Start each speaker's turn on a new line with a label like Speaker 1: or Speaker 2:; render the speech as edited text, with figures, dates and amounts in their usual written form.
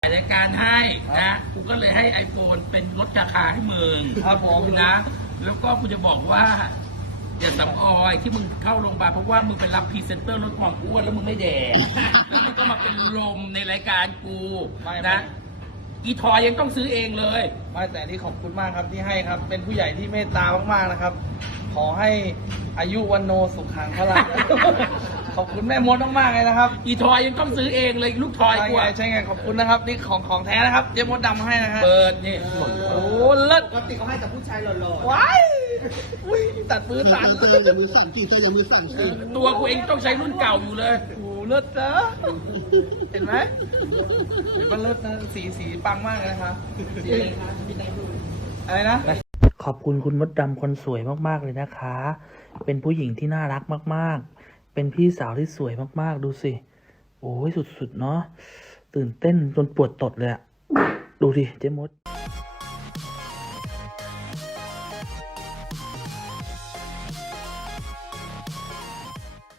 Speaker 1: รายการให้นะกูก็เลยให้ iPhone เป็นลดราคาให้มึง
Speaker 2: ครับผม
Speaker 1: นะ แล้วก็กูจะบอกว่าอย่าสำออยที่มึงเข้าโรงพยาบาลเพราะว่ามึงไปรับพรีเซนเตอร์ลดความอ้วนแล้วมึงไม่แดกแล้วมึงก็มาเป็นลมในรายการกูนะอีทอยยังต้องซื้อเองเลย
Speaker 2: ไม่แต่นี่ขอบคุณมากครับที่ให้ครับ เป็นผู้ใหญ่ที่เมตตามากๆนะครับ ขอให้อายุวันโนสุขังพลัง ขอบคุณแม่มดมากๆเลยนะครับ
Speaker 1: อีทอยยังต้องซื้อเองเลยลูกทอยกูอะ
Speaker 2: ใช่ไงขอบคุณนะครับนี่ของแท้นะครับเจ๊มดดำให้นะฮะ
Speaker 1: เปิดนี่
Speaker 2: โอ้เลิศ
Speaker 3: ปกติเขาให้แต่ผู้ชายหล่อ
Speaker 2: ว้ายอุ้ยตัดมือสั่น
Speaker 4: เธออย่ามือสั่นจริงเธออย่ามือสั่นจริง
Speaker 1: ตัวกูเองต้องใช้รุ่นเก่าอยู่เลย
Speaker 2: โอ้เลิศนะเห็นไหมเห็นว่าเลิศนะสีปังมากเลยนะครับอะไรนะ
Speaker 5: ขอบคุณคุณมดดำคนสวยมากๆเลยนะคะ เป็นผู้หญิงที่น่ารักมากๆ เป็นพี่สาวที่สวยมากๆ ดูสิ โอ้ยสุดๆ เนาะ ตื่นเต้นจนปวดตดเลยอะดูดิเจ๊มด